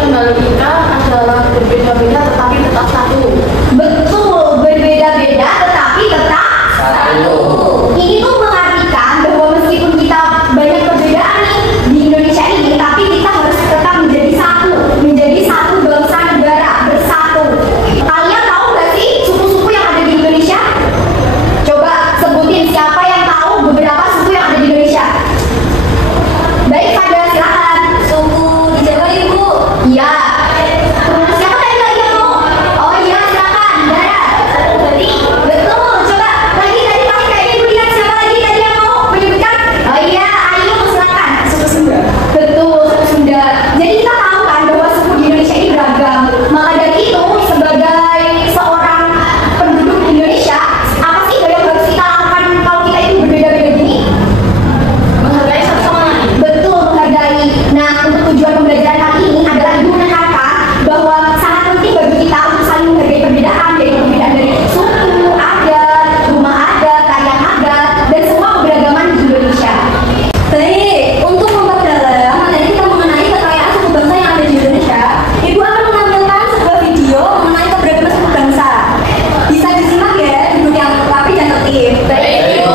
tunggal ika adalah berbeda-beda tetapi tetap satu. Betul, berbeda-beda tetapi tetap satu. Ini tuh mengartikan bahwa meskipun kita banyak perbedaan nih di Indonesia ini, tapi kita harus tetap menjadi satu bangsa negara bersatu. Kalian tahu nggak sih suku-suku yang ada di Indonesia? Coba sebutin siapa yang tahu beberapa suku yang ada di Indonesia. Baik, Fadla, silakan. Suku di Jawa, Ibu. Iya. Terus siapa tadi lagi yang mau? Oh iya, silakan. Dara. Betul. Coba lagi tadi kayaknya Ibu lihat siapa lagi tadi yang mau menyebutkan? Oh iya, Ayu, silakan. Suku Sunda. Betul, suku Sunda. Jadi kita tahu kan bahwa suku di Indonesia ini beragam. Maka dari itu, sebagai seorang penduduk Indonesia, apa sih yang harus kita lakukan kalau kita itu berbeda-beda gini? Menghargai satu sama lain. Betul, menghargai. Nah, untuk tujuan pembelajaran kali ini adalah Ibu menekankan bahwa sangat penting bagi kita untuk saling menghargai perbedaan, yaitu perbedaan dari suku, adat, rumah adat, tarian adat, dan semua keberagaman di Indonesia. Baik, untuk memperdalam materi kita mengenai kekayaan suku bangsa yang ada di Indonesia, Ibu akan menampilkan sebuah video mengenai keberagaman suku bangsa. Bisa disimak ya, duduk yang rapi dan tertib. Baik, Ibu.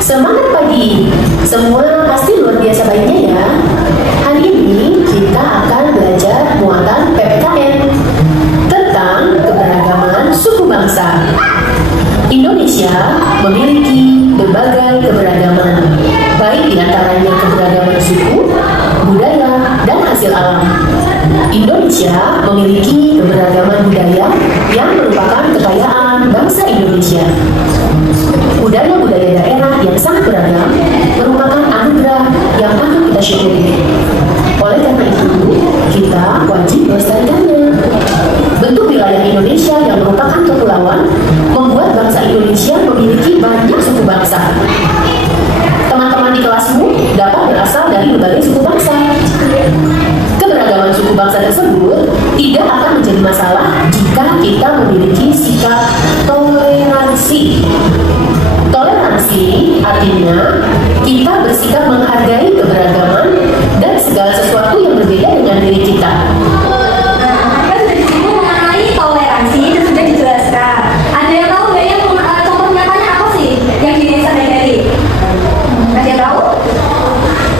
Semangat pagi, semua pasti luar biasa baiknya ya. Hari ini kita akan belajar muatan PPKN tentang keberagaman suku bangsa. Indonesia memiliki berbagai keberagaman, baik diantaranya keberagaman suku, budaya, dan hasil alam. Indonesia memiliki keberagaman budaya yang merupakan kekayaan bangsa Indonesia. Budaya-budaya daerah yang sangat beragam merupakan anugerah yang patut kita syukuri. Oleh karena itu, kita wajib melestarikannya. Bentuk wilayah Indonesia yang merupakan kepulauan membuat bangsa Indonesia memiliki banyak suku bangsa. Teman-teman di kelasmu dapat berasal dari berbagai suku bangsa. Keberagaman suku bangsa tersebut tidak akan menjadi masalah jika kita memiliki sikap toleransi. Toleransi artinya kita bersikap menghargai keberagaman dan segala sesuatu yang berbeda dengan diri kita. Kan sudah disinggung mengenai toleransi, itu sudah dijelaskan. Ada yang tahu nggak yang contoh nyatanya apa sih yang disadari? Ada yang tahu?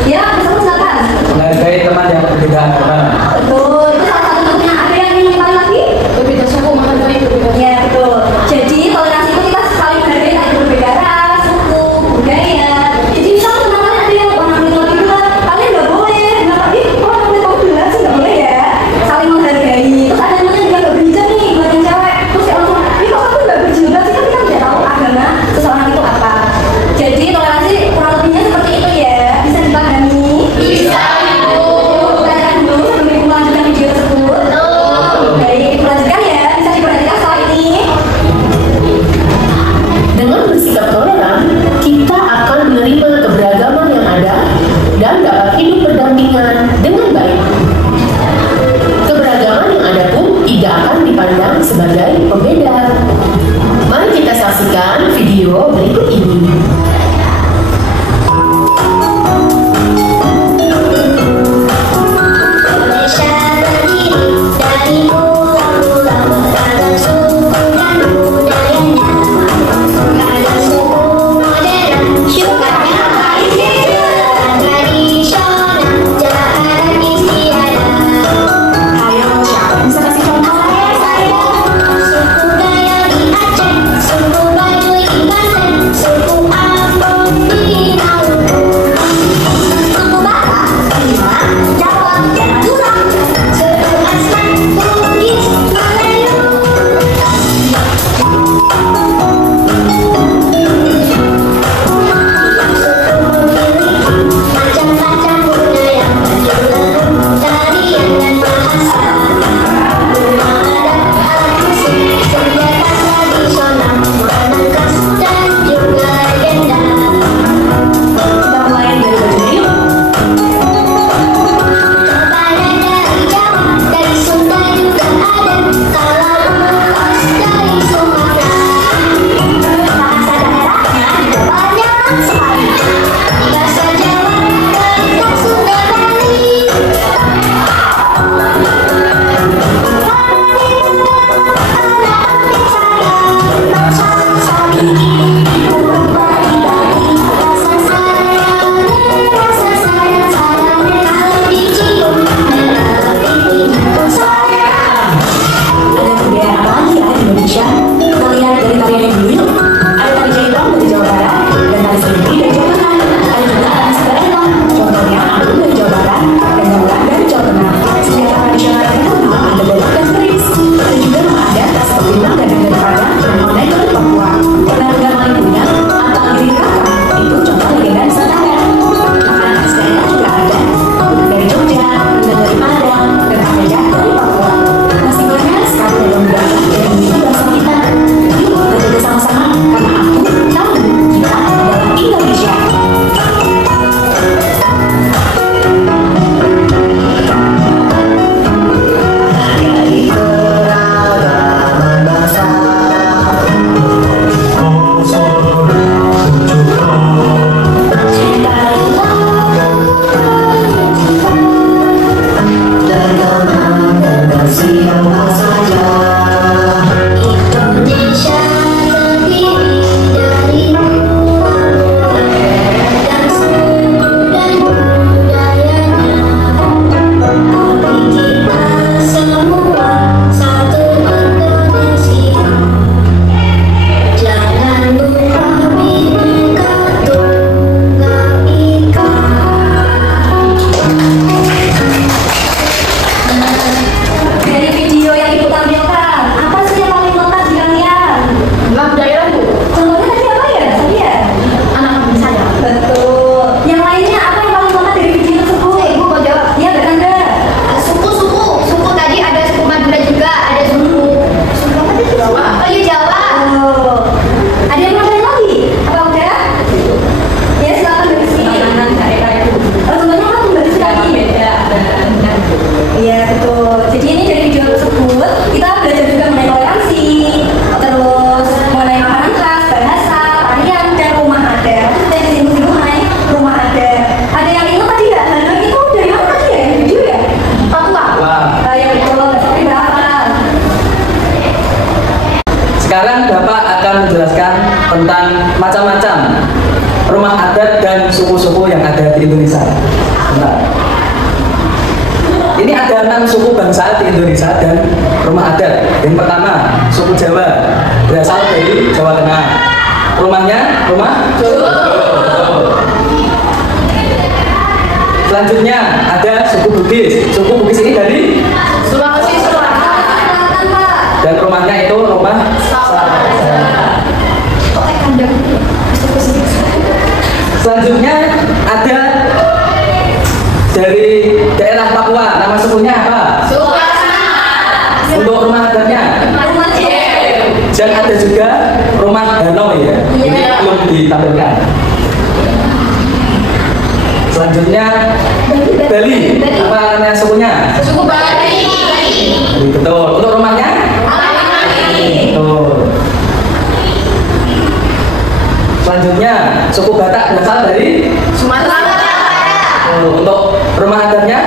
Ya, silakan. Menghargai teman yang berbeda agama. Betul, itu salah satu contohnya. Ada yang ingin paling lagi? Berbeda suku menghargai berbeda. Ya, betul. Jadi toleransi itu kita saling menghargai ada berbeda ras, suku, budaya. Jadi misalnya teman-teman ada yang warna kulit lebih gelap, kalian nggak boleh. Kenapa? Warna kulit kamu gelap sih nggak boleh ya. Saling menghargai. Terus ada teman juga nggak berhijab nih buat yang cewek. Terus ya langsung, kok kamu nggak berjilbab sih? Kan kita tidak tahu agama seseorang itu apa. Jadi toleransi kurang lebihnya seperti itu ya. Bisa dipahami? Bisa. Belajar dulu sebelum Ibu melanjutkan video tersebut. Baik, Ibu lanjutkan ya. Bisa diperhatikan soal ini. Dengan bersikap toleran, kita akan menerima keberagaman yang ada dan dapat hidup berdampingan dengan baik. Keberagaman yang ada pun tidak akan dipandang sebagai pembeda. Mari kita saksikan video berikut ini. Indonesia terdiri dari pulau-pulau, ragam suku dan budayanya. Ragam suku modern, syukurnya tradisional, jalan istiadat. Ayo, siapa yang bisa kasih contoh? Saya. Suku Dayak di Aceh, suku Baduy di Banten, suku Ambon di Maluku, suku Batak di Jawa dan Madura, suku Asmat, Jadi ini dari video tersebut kita belajar juga mengenai toleransi, terus mengenai makanan khas, bahasa, tarian, dan rumah adat. Kita disinggung mengenai rumah adat. Ada yang ingat tadi nggak? Handuk itu dari mana tadi ya? Video ya? Papua. Yang itu loh, tapi berapa? Sekarang Bapak akan menjelaskan tentang macam-macam rumah adat dan suku-suku yang ada di Indonesia. Bentar. Ini ada 6 suku bangsa di Indonesia dan rumah adat. Yang pertama, suku Jawa, berasal dari Jawa Tengah. Rumahnya rumah Jawa. Selanjutnya ada suku Bugis. Suku Bugis ini dari Sulawesi Selatan. dan rumahnya itu rumah Selanjutnya ada dari daerah Papua, nama sukunya apa? Untuk rumah adatnya. Dan ada juga rumah Hanoi ya. Ini belum ditampilkan. Selanjutnya Bali, apa namanya sukunya? Suku Bali. Betul. Untuk rumahnya? Betul. Selanjutnya suku Batak berasal dari Sumatera. untuk rumah adatnya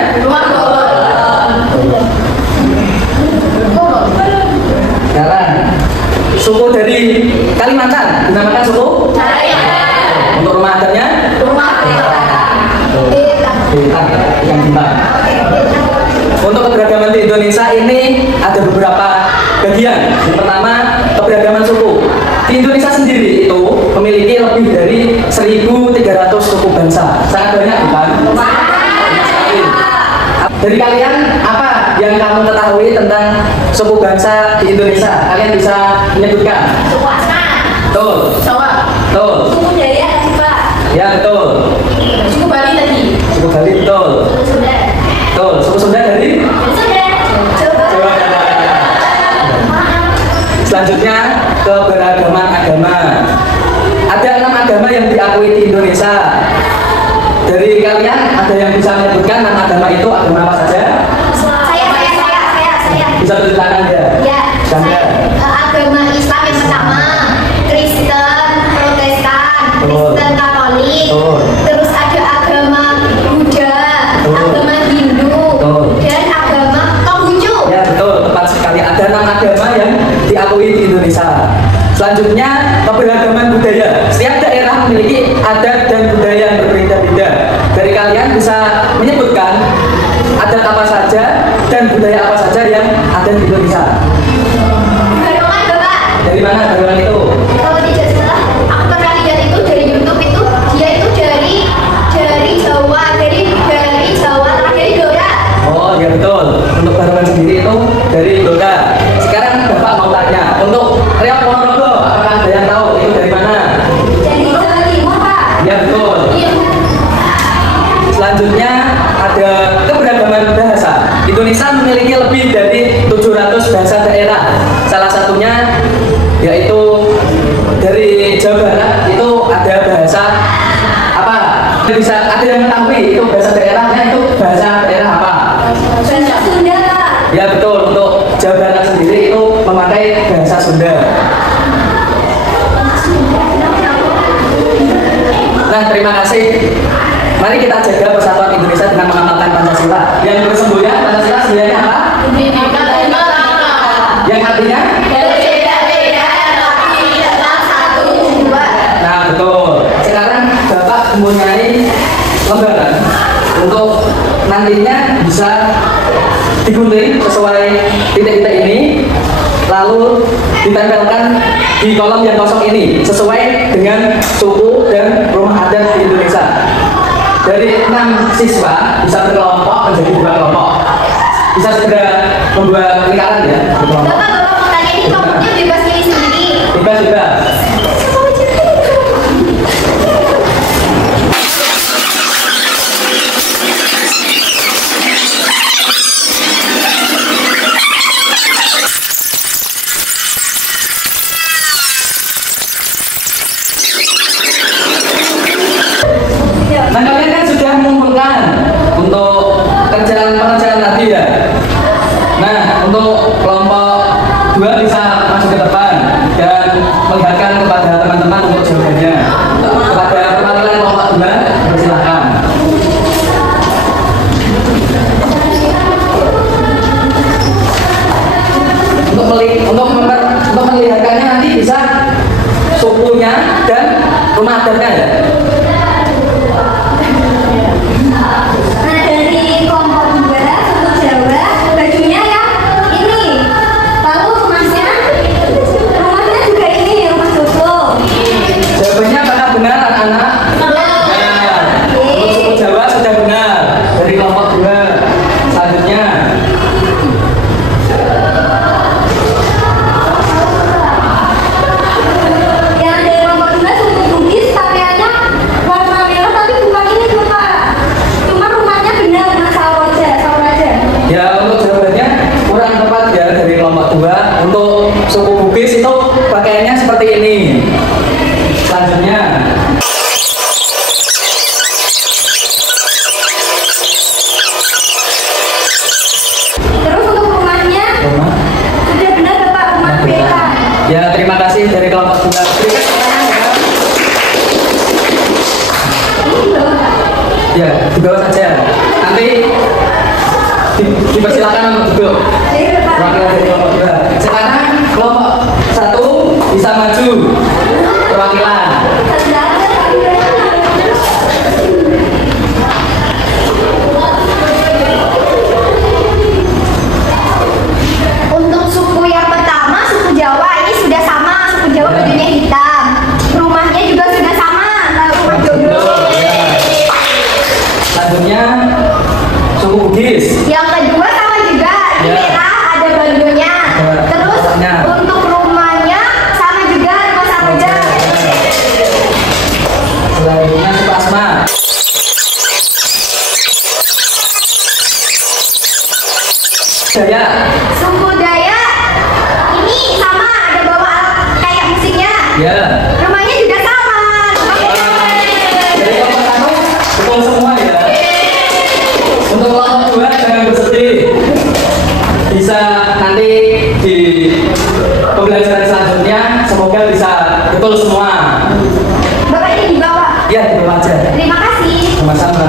Sekarang suku dari Kalimantan dinamakan suku untuk rumah adatnya Bintang, yang Bintang. Untuk keberagaman di Indonesia ini ada beberapa bagian. Yang pertama, keberagaman suku. Di Indonesia sendiri itu memiliki lebih dari 1.300 suku bangsa. Sangat banyak bukan? Dari kalian, apa yang kamu ketahui tentang suku bangsa di Indonesia? Kalian bisa menyebutkan? Suku Asmat. Betul. Jawa. Betul. Suku Dayak tadi Pak. Ya, betul. Suku Bali tadi. Suku Bali, betul. Suku Sunda. Betul. Suku Sunda dari? Sunda. Jawa Barat. Selanjutnya keberagaman agama. Ada 6 agama yang diakui di Indonesia. Dari kalian ada yang bisa menyebutkan 6 agama itu agama apa saja? Saya. Bisa berceritakan ya? Ya. Bangga. Agama Islam yang pertama, Kristen, Protestan, Kristen Katolik. Terus ada agama Buddha, agama Hindu, dan agama Konghucu. Ya betul, tepat sekali. Ada 6 agama yang diakui di Indonesia. Selanjutnya keberagaman budaya. Setiap daerah memiliki adat dan budaya yang berbeda-beda. Dari kalian bisa menyebutkan adat apa saja dan budaya apa saja yang ada di Indonesia. Barongan Bapak. Dari mana barongan itu? Kalau tidak salah, aku pernah lihat itu dari YouTube itu, dia itu dari Jawa, dari Jawa, dari Blora. Oh ya betul. Untuk barongan sendiri itu dari Blora. Sekarang Bapak mau tanya, untuk Riau Ponorogo, apakah ada yang tahu itu dari mana? Dari Jawa Timur Pak. Ya betul. Iya. Selanjutnya ada keberagaman bahasa. Indonesia memiliki lebih dari 700 bahasa daerah. Salah satunya yaitu dari Jawa Barat itu ada bahasa apa? Bisa ada yang mengetahui itu bahasa daerahnya itu bahasa daerah apa? Bahasa Sunda Pak. Ya betul. Untuk Jawa Barat sendiri itu memakai bahasa Sunda. Nah terima kasih. Mari kita jaga persatuan Indonesia dengan mengamalkan Pancasila. Yang bersembunyi Pancasila sebenarnya apa? Bineka Tunggal Ika. Yang artinya? Berbeda-beda tapi tetap satu jiwa. Nah betul. Sekarang Bapak mempunyai lembaran untuk nantinya bisa digunting sesuai titik-titik ini, lalu ditempelkan di kolom yang kosong ini sesuai dengan suku dan rumah adat di Indonesia. Dari 6 siswa bisa berkelompok menjadi 2 kelompok. Bisa segera membuat lingkaran ya. Bapak mau tanya ini kelompoknya bebas pilih sendiri. Bebas. Nah kalian kan sudah mengumpulkan untuk pekerjaan tadi ya. untuk kelompok 2 bisa masuk ke depan dan melihatkan kepada teman-teman untuk jawabannya. Kepada perwakilan kelompok 2, persilahkan. Untuk melihatkannya nanti bisa sukunya dan rumah adatnya ya. Nah, dari kelompok 2 suku Jawa, bajunya yang ini. Lalu rumahnya juga ini, rumah Joglo. Jawabannya apakah benar anak-anak? Benar. Untuk suku Jawa sudah benar. Dari kelompok 2. Selanjutnya. Yang dari kelompok 2 suku Bugis, pakaiannya warna merah tapi bukan ini cuma rumahnya benar, nah sawah aja. Ya, untuk jawabannya kurang tepat ya dari kelompok 2. Untuk suku Bugis itu pakaiannya seperti ini. Selanjutnya. Terus untuk rumahnya Rumah. sudah benar Bapak, rumah BK. Ya, terima kasih dari kelompok 2. Ya, di bawah saja. Nanti dipersilakan untuk duduk. Perwakilan dari kelompok 2. Sekarang kelompok 1 bisa maju. Perwakilan. Untuk suku yang pertama, suku Jawa, ini sudah sama. Suku Jawa bajunya hitam. Rumahnya juga sudah sama. Nah, rumah Joglo. Selanjutnya suku Bugis. Yang kedua sama juga. Ini Ya. merah, ada bandonya. Ya, Terus warnanya. untuk rumahnya sama juga, rumah Samudra. Selanjutnya suku Asma. Jaya. Suku Daya, ini sama, ada bawa alat kayak musiknya. Ya. Rumahnya juga sama. Dari kelompok 1 betul semua ya. Untuk kelompok 2 jangan bersedih. Bisa nanti di pembelajaran selanjutnya semoga bisa betul semua. Bapak ini dibawa. Ya, di bawah aja. Terima kasih. Sama-sama.